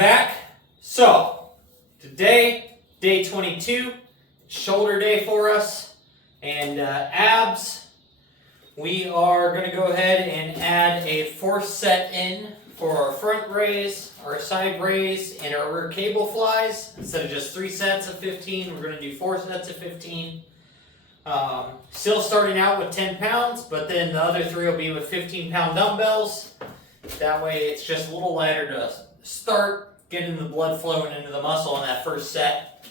back. So, today, day 22, shoulder day for us, and abs. We are going to go ahead and add a fourth set in for our front raise, our side raise, and our rear cable flies. Instead of just 3 sets of 15, we're going to do 4 sets of 15. Still starting out with 10 pounds, but then the other 3 will be with 15-pound dumbbells. That way it's just a little lighter to start getting the blood flowing into the muscle in that first set.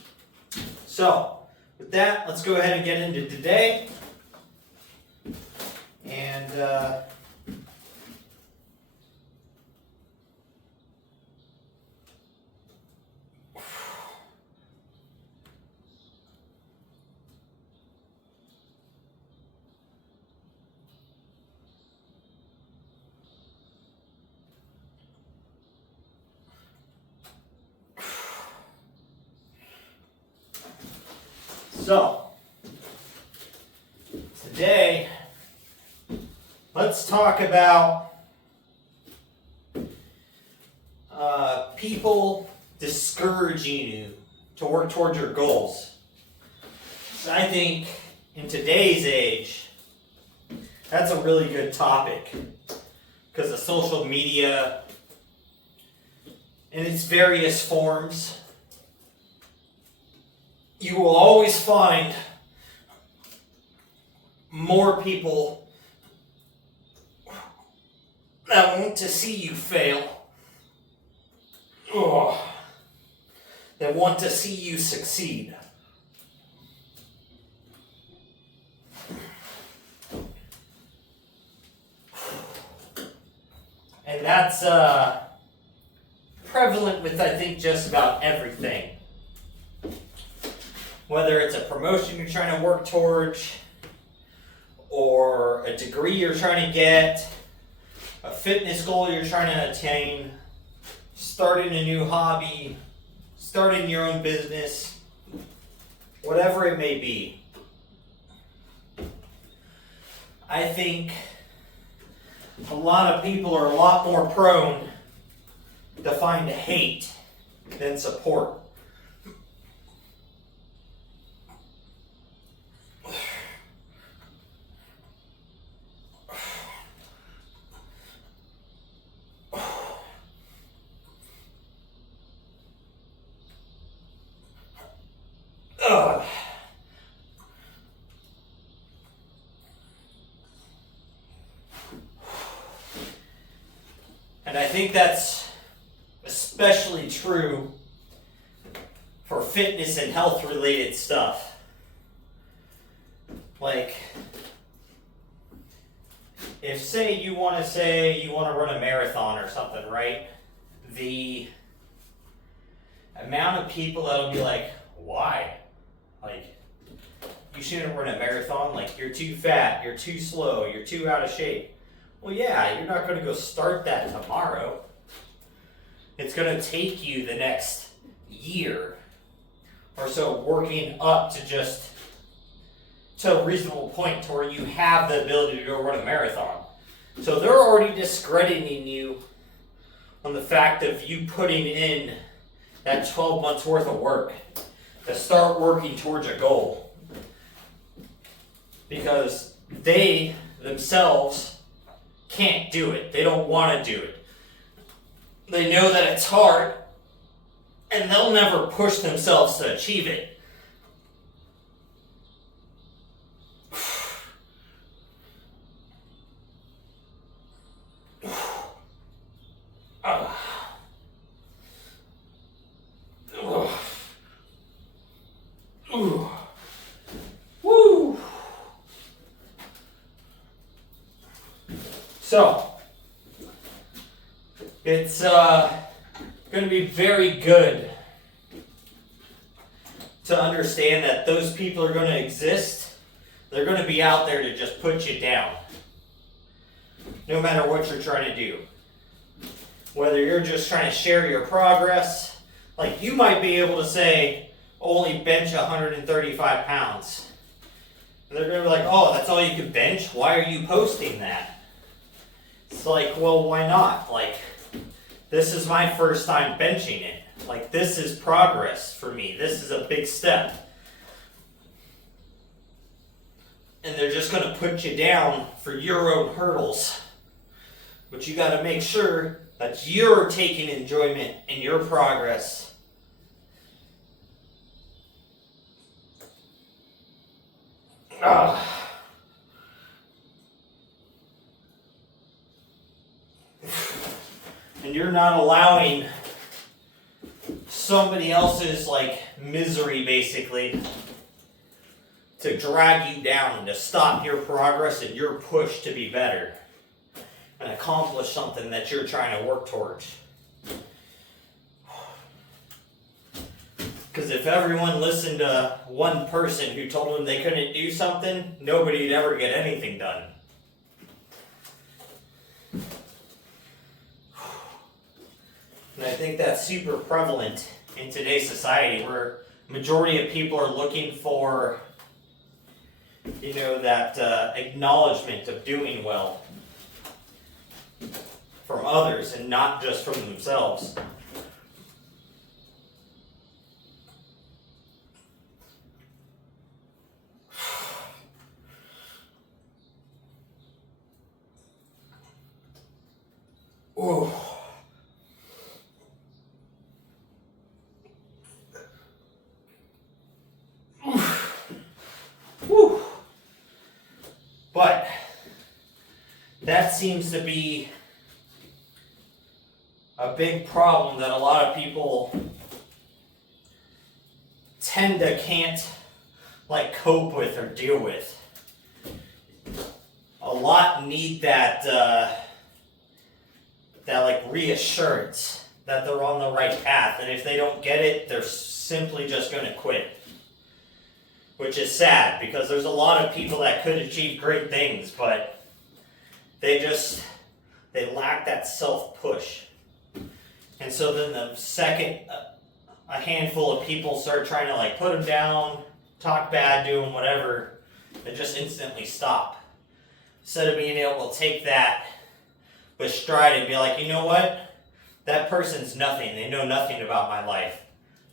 So, with that, let's go ahead and get into today. And so, today, let's talk about people discouraging you to work towards your goals. So I think in today's age, that's a really good topic because of social media in its various forms. You will always find more people that want to see you fail. That want to see you succeed. And that's prevalent with, I think, just about everything. Whether it's a promotion you're trying to work towards, or a degree you're trying to get, a fitness goal you're trying to attain, starting a new hobby, starting your own business, whatever it may be. I think a lot of people are a lot more prone to find hate than support. And I think that's especially true for fitness and health related stuff. Like, if say you want to run a marathon or something, right? The amount of people that'll be like, why? Like, you shouldn't run a marathon, like you're too fat, you're too slow, you're too out of shape. Well, yeah, you're not going to go start that tomorrow. It's going to take you the next year or so working up to a reasonable point to where you have the ability to go run a marathon. So they're already discrediting you on the fact of you putting in that 12 months worth of work to start working towards a goal. Because they themselves can't do it. They don't want to do it. They know that it's hard, and they'll never push themselves to achieve it. Woo! So, it's going to be very good to understand that those people are going to exist. They're going to be out there to just put you down, no matter what you're trying to do. Whether you're just trying to share your progress, like you might be able to say, only bench 135 pounds. And they're going to be like, oh, that's all you can bench? Why are you posting that? It's like, well, why not? Like, This is my first time benching it. Like, this is progress for me. This is a big step. And they're just going to put you down for your own hurdles. But you got to make sure that you're taking enjoyment in your progress. And you're not allowing somebody else's like misery basically to drag you down, to stop your progress and your push to be better and accomplish something that you're trying to work towards. Because if everyone listened to one person who told them they couldn't do something, nobody'd ever get anything done. And I think that's super prevalent in today's society, where majority of people are looking for, that acknowledgement of doing well from others and not just from themselves. Ooh. Whew. But that seems to be a big problem that a lot of people tend to can't cope with or deal with. A lot need that reassurance that they're on the right path, and if they don't get it, they're simply just going to quit. Which is sad, because there's a lot of people that could achieve great things, but they lack that self-push. And so then the second a handful of people start trying to put them down, talk bad, do them, whatever, they just instantly stop. Instead of being able to take that with stride and be like, you know what? That person's nothing. They know nothing about my life.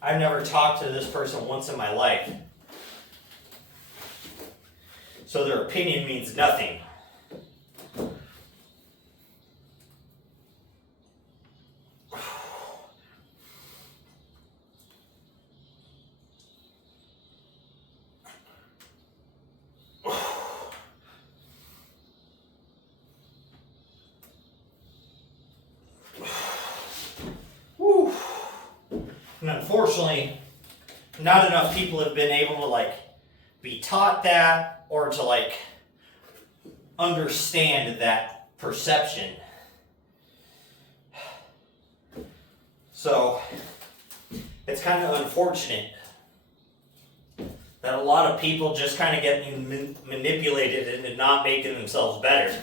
I've never talked to this person once in my life. So their opinion means nothing. And unfortunately, not enough people have been able to be taught that or to understand that perception. So it's kind of unfortunate that a lot of people just kind of get manipulated into not making themselves better.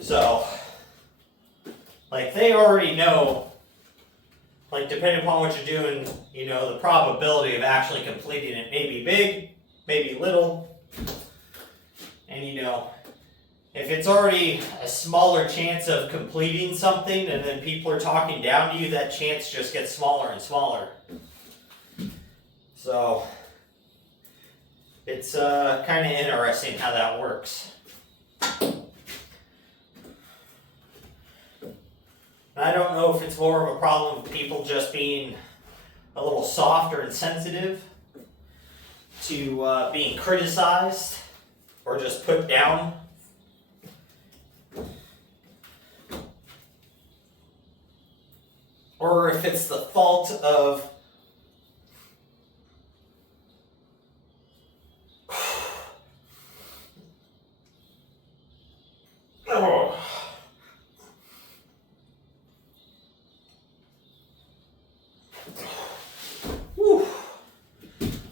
So they already know, depending upon what you're doing, the probability of actually completing it may be big, maybe little. And if it's already a smaller chance of completing something and then people are talking down to you, that chance just gets smaller and smaller. So it's kind of interesting how that works. I don't know if it's more of a problem of people just being a little softer and sensitive to being criticized or just put down. Or if it's the fault of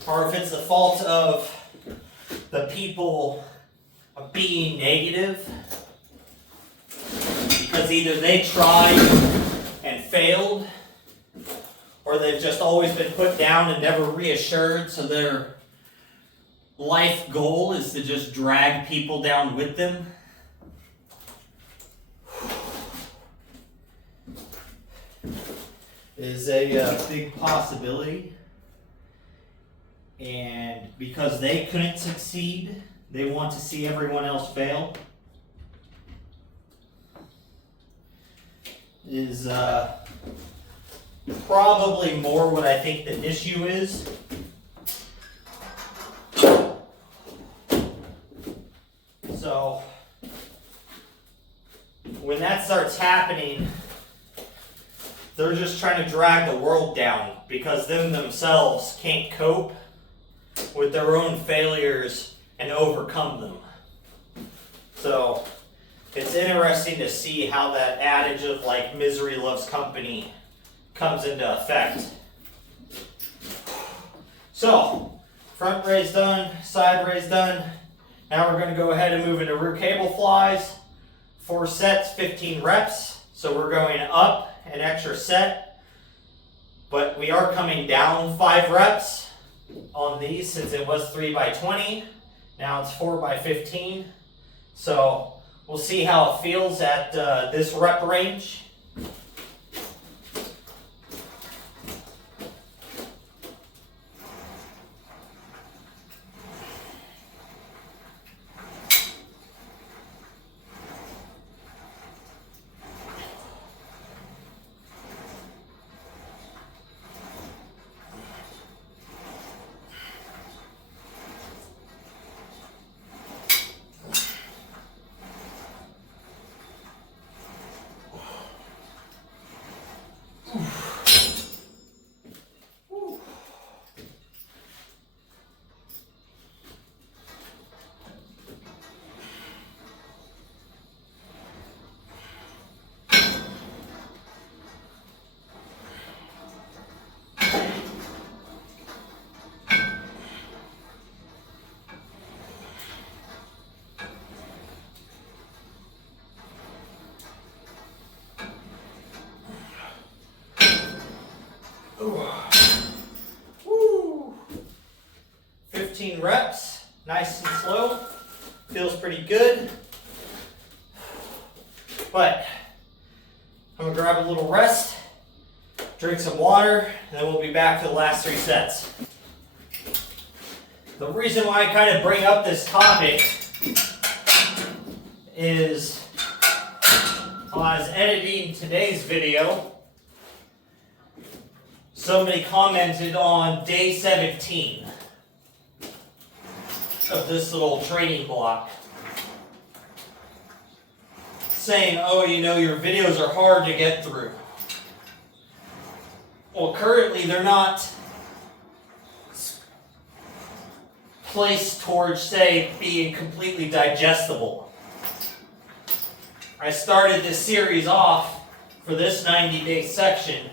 or if it's the fault of the people being negative, because either they tried and failed, or they've just always been put down and never reassured, so their life goal is to just drag people down with them. is a big possibility. And because they couldn't succeed, they want to see everyone else fail. Is probably more what I think the issue is. So when that starts happening, they're just trying to drag the world down because them themselves can't cope with their own failures and overcome them. So it's interesting to see how that adage of like misery loves company comes into effect. So front raise done, side raise done. Now we're going to go ahead and move into rear cable flies. 4 sets, 15 reps. So we're going up an extra set, but we are coming down 5 reps on these since it was 3 by 20. Now it's 4 by 15. So we'll see how it feels at this rep range. Woo. 15 reps, nice and slow, feels pretty good. But I'm gonna grab a little rest, drink some water, and then we'll be back to the last 3 sets. The reason why I kind of bring up this topic is while I was editing today's video, somebody commented on day 17 of this little training block, saying, oh, you know, your videos are hard to get through. Well, currently they're not placed towards, say, being completely digestible. I started this series off for this 90-day section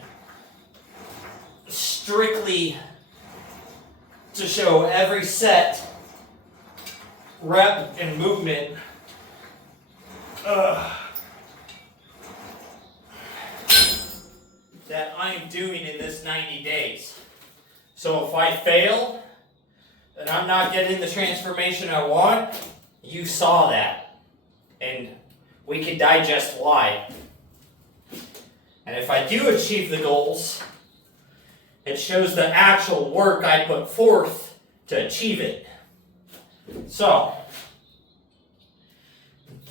strictly to show every set, rep, and movement that I'm doing in this 90 days. So if I fail and I'm not getting the transformation I want, you saw that. And we can digest why. And if I do achieve the goals, it shows the actual work I put forth to achieve it. So,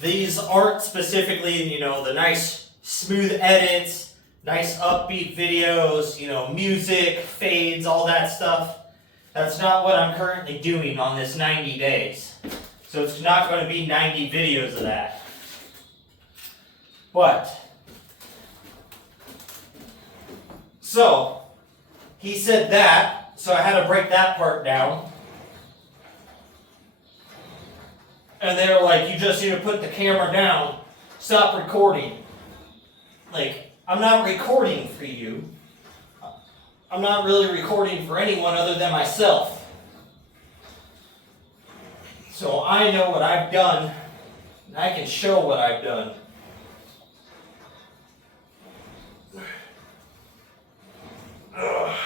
these aren't specifically, you know, the nice smooth edits, nice upbeat videos, you know, music, fades, all that stuff. That's not what I'm currently doing on this 90 days. So it's not going to be 90 videos of that. But, so, he said that, so I had to break that part down. And they were like, you just need to put the camera down, stop recording. Like, I'm not recording for you. I'm not really recording for anyone other than myself. So I know what I've done, and I can show what I've done. Ugh.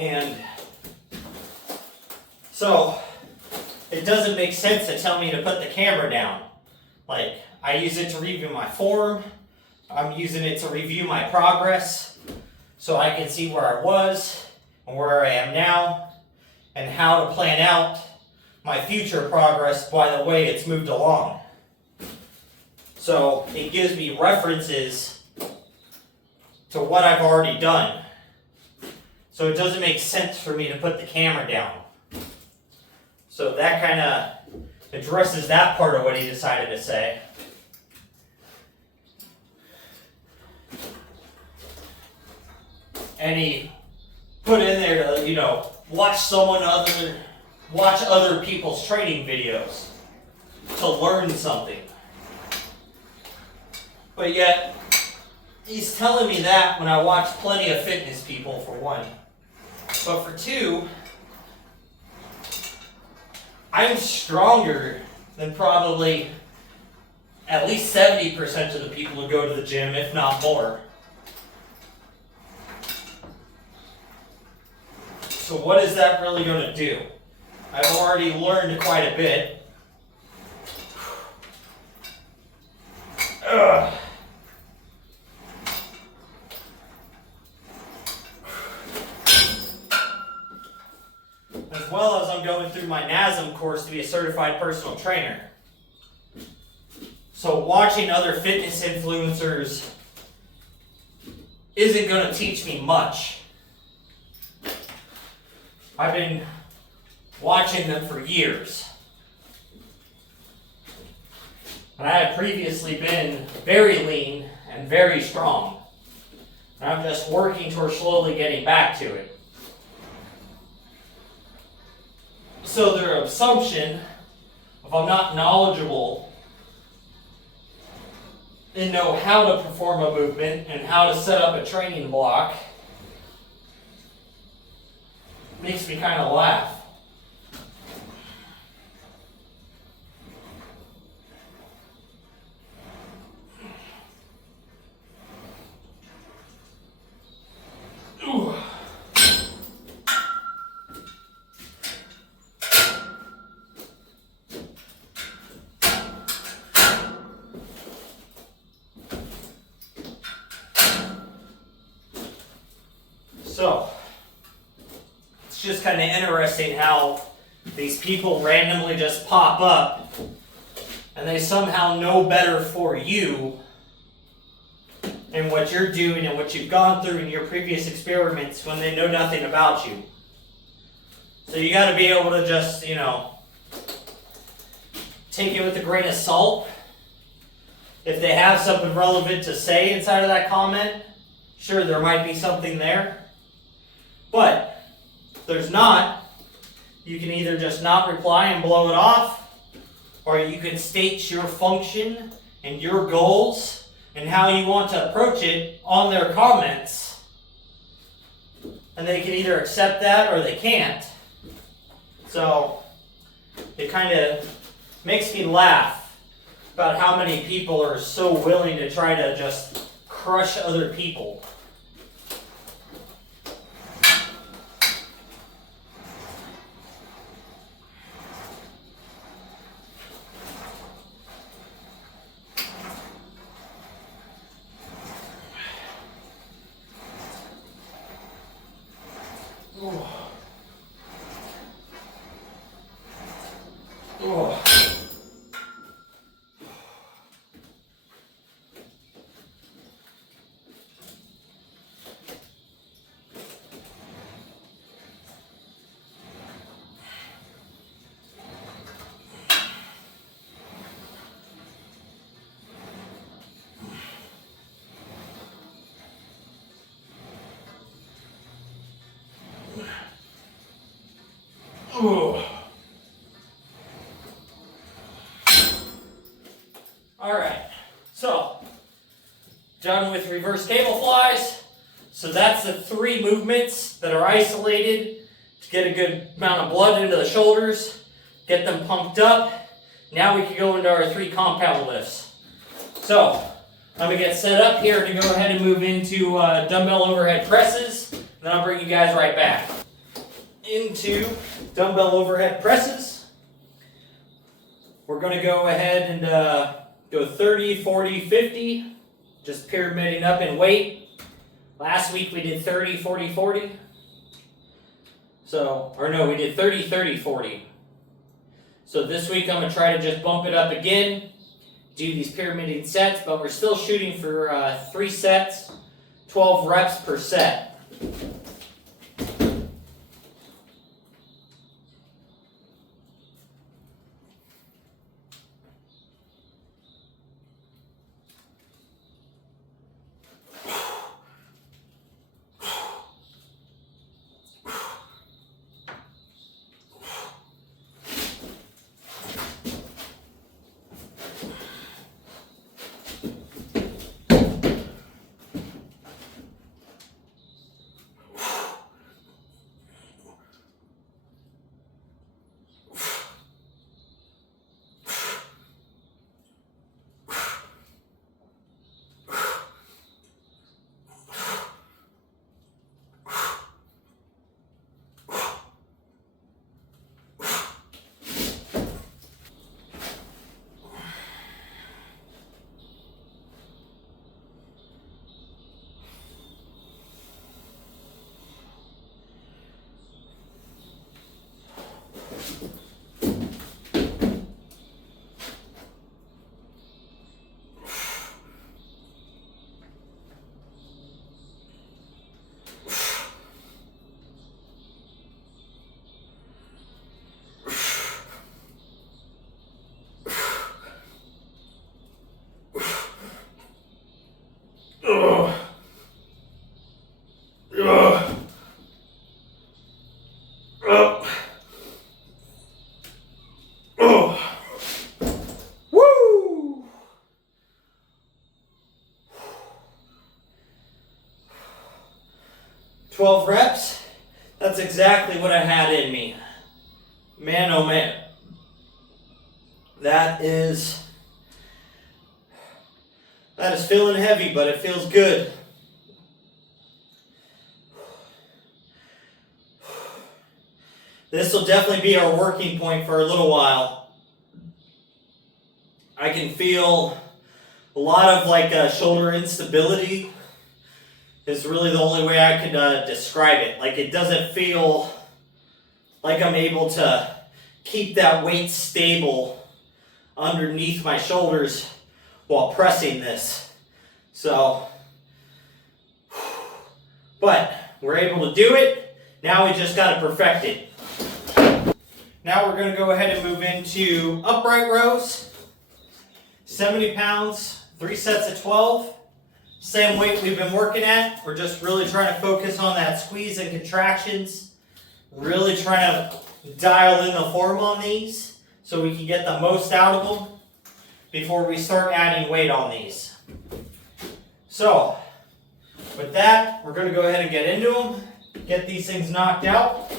And so it doesn't make sense to tell me to put the camera down. Like, I use it to review my form. I'm using it to review my progress so I can see where I was and where I am now and how to plan out my future progress by the way it's moved along. So it gives me references to what I've already done. So it doesn't make sense for me to put the camera down. So that kind of addresses that part of what he decided to say. And he put in there to, watch other people's training videos to learn something. But yet, he's telling me that when I watch plenty of fitness people, for one. But for two, I'm stronger than probably at least 70% of the people who go to the gym, if not more. So what is that really going to do? I've already learned quite a bit. Ugh. As well as I'm going through my NASM course to be a certified personal trainer. So watching other fitness influencers isn't going to teach me much. I've been watching them for years. And I had previously been very lean and very strong. And I'm just working towards slowly getting back to it. So their assumption, if I'm not knowledgeable and know how to perform a movement and how to set up a training block, makes me kind of laugh. Ooh. So, it's just kind of interesting how these people randomly just pop up and they somehow know better for you and what you're doing and what you've gone through in your previous experiments when they know nothing about you. So you got to be able to just, take it with a grain of salt. If they have something relevant to say inside of that comment, sure, there might be something there. But if there's not, you can either just not reply and blow it off, or you can state your function and your goals and how you want to approach it on their comments. And they can either accept that or they can't. So it kind of makes me laugh about how many people are so willing to try to just crush other people. Alright, so done with reverse cable flies. So that's the 3 movements that are isolated to get a good amount of blood into the shoulders, get them pumped up. Now we can go into our 3 compound lifts. So I'm going to get set up here to go ahead and move into dumbbell overhead presses, and then I'll bring you guys right back. into dumbbell overhead presses. We're going to go ahead and go 30, 40, 50, just pyramiding up in weight. Last week we did 30, 40, 40. So, or no, we did 30, 30, 40. So this week I'm going to try to just bump it up again, do these pyramiding sets, but we're still shooting for 3 sets, 12 reps per set. Woo! 12 reps. That's exactly what I had in me. Man, oh man. That is feeling heavy, but it feels good. This will definitely be our working point for a little while. I can feel a lot of shoulder instability. Is really the only way I could describe it. Like, it doesn't feel like I'm able to keep that weight stable underneath my shoulders while pressing this. So, but we're able to do it. Now we just got to perfect it. Now we're going to go ahead and move into upright rows. 70 pounds, 3 sets of 12. Same weight we've been working at. We're just really trying to focus on that squeeze and contractions. Really trying to dial in the form on these so we can get the most out of them before we start adding weight on these. So, with that, we're going to go ahead and get into them, get these things knocked out.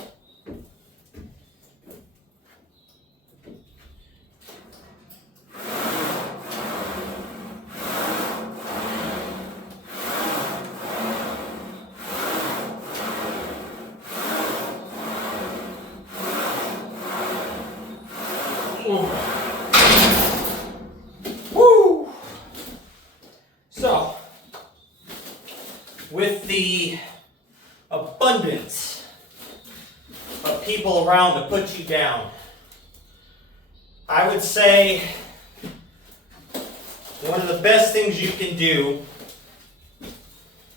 Woo! So, with the abundance of people around to put you down, I would say one of the best things you can do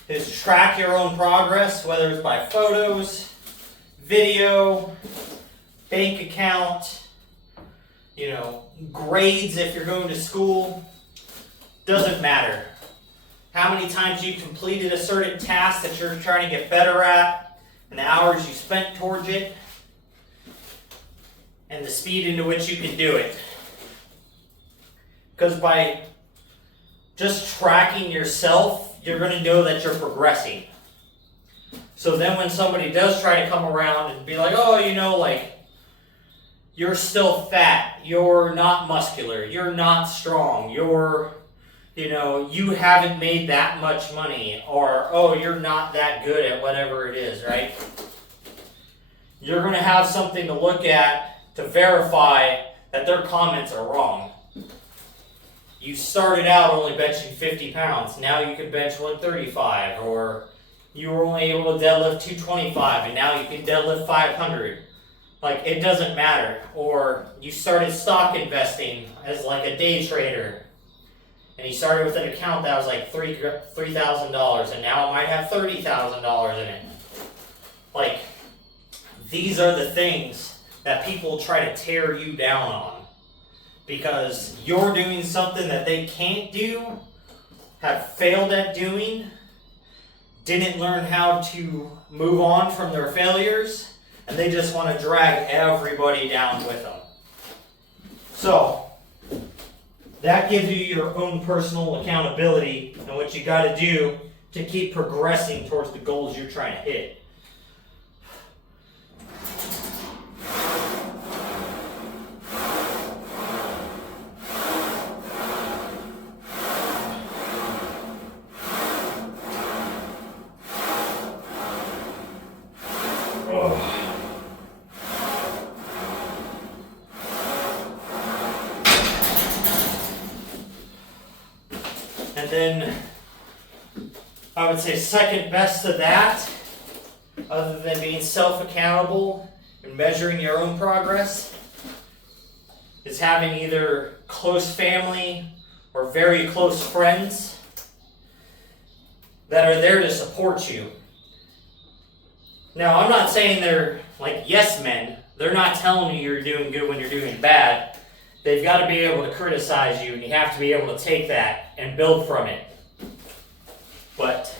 is track your own progress, whether it's by photos, video, bank account, grades if you're going to school. Doesn't matter. How many times you completed a certain task that you're trying to get better at, and the hours you spent towards it, and the speed into which you can do it. Because by just tracking yourself, you're going to know that you're progressing. So then when somebody does try to come around and be like, oh, you're still fat, you're not muscular, you're not strong, you haven't made that much money, or, oh, you're not that good at whatever it is, right? you're going to have something to look at to verify that their comments are wrong. You started out only benching 50 pounds. Now you can bench 135, or you were only able to deadlift 225 and now you can deadlift 500. Like, it doesn't matter. Or you started stock investing as like a day trader and you started with an account that was like $3,000 and now it might have $30,000 in it. Like, these are the things that people try to tear you down on because you're doing something that they can't do, have failed at doing, didn't learn how to move on from their failures, and they just want to drag everybody down with them. So, that gives you your own personal accountability and what you got to do to keep progressing towards the goals you're trying to hit. And then I would say second best to that, other than being self-accountable and measuring your own progress, is having either close family or very close friends that are there to support you. Now, I'm not saying they're like yes men. They're not telling you you're doing good when you're doing bad. They've got to be able to criticize you, and you have to be able to take that and build from it. But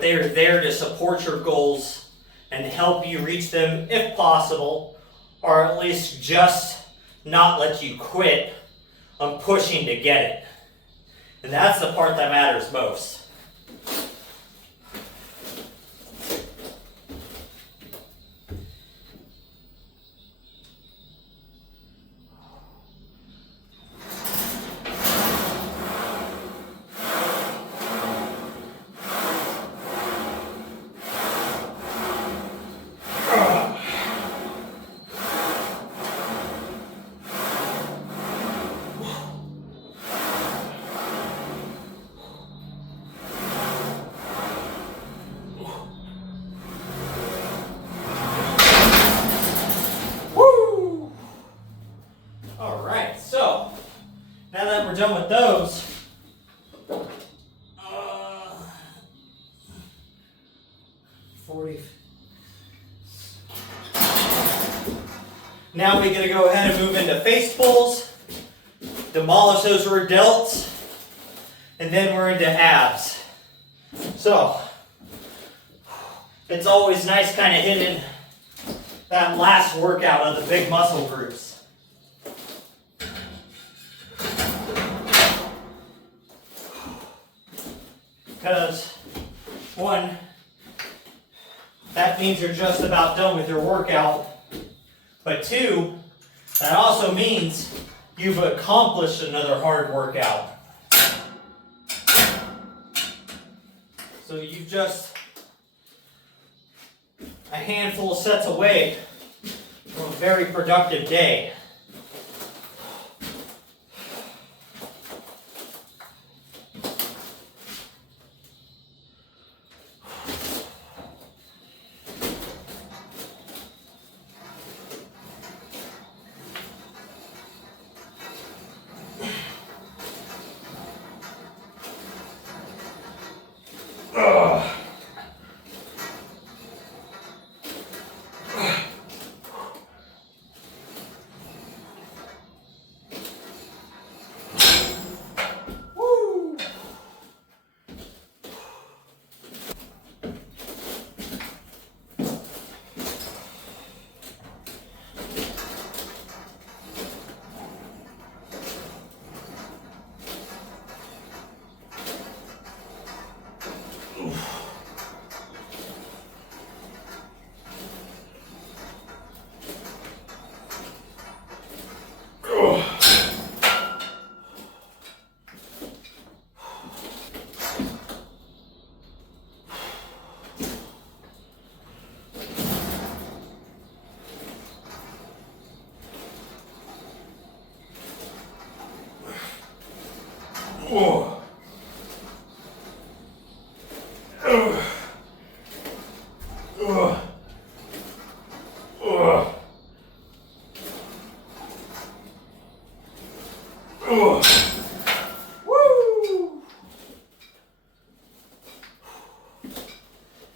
they're there to support your goals and help you reach them if possible, or at least just not let you quit on pushing to get it. And that's the part that matters most. Now that we're done with those, now we're going to go ahead and move into face pulls, demolish those rear delts, and then we're into abs. So, it's always nice kind of hitting that last workout of the big muscle groups. Because, one, that means you're just about done with your workout. But two, that also means you've accomplished another hard workout. So you've just a handful of sets away from a very productive day. Oh. Woo!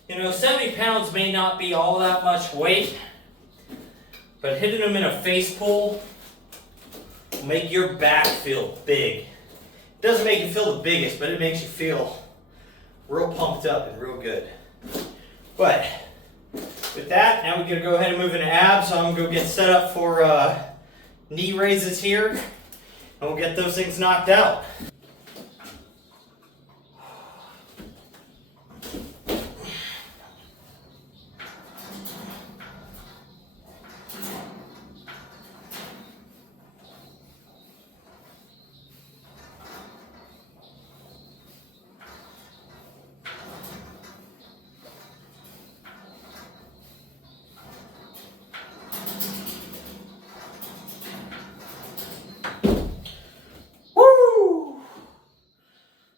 You know, 70 pounds may not be all that much weight, but hitting them in a face pull will make your back feel big. It doesn't make you feel the biggest, but it makes you feel real pumped up and real good. But with that, now we're going to go ahead and move into abs. So I'm going to go get set up for knee raises here, and we'll get those things knocked out.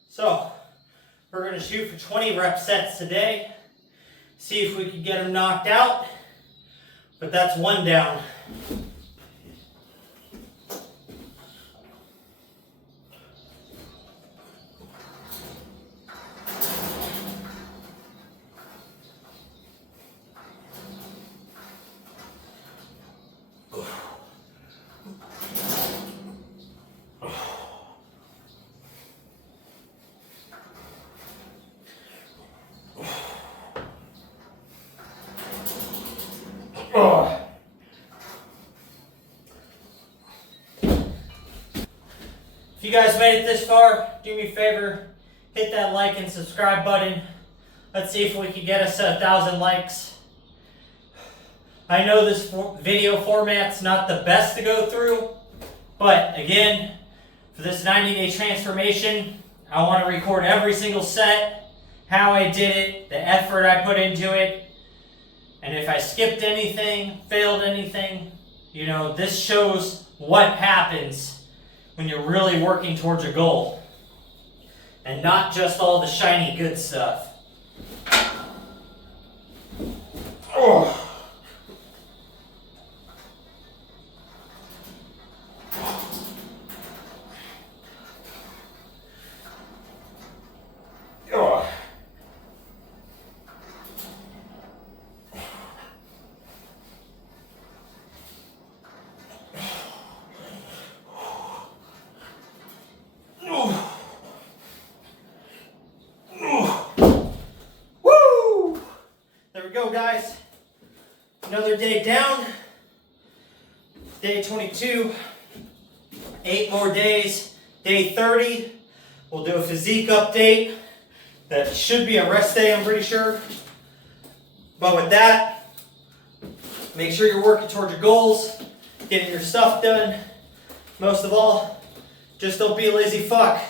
So, we're going to shoot for 20 rep sets today. See if we can get them knocked out. But that's one down. Oh. If you guys made it this far, do me a favor, hit that like and subscribe button. Let's see if we can get us 1,000 likes. I know this video format's not the best to go through, but again, for this 90-day transformation, I want to record every single set, how I did it, the effort I put into it. And if I skipped anything, failed anything, you know, this shows what happens when you're really working towards a goal. And not just all the shiny good stuff. Oh. Go, guys. Another day down. Day 22. 8 more days. Day 30. We'll do a physique update. That should be a rest day, I'm pretty sure. But with that, make sure you're working towards your goals, getting your stuff done. Most of all, just don't be a lazy fuck.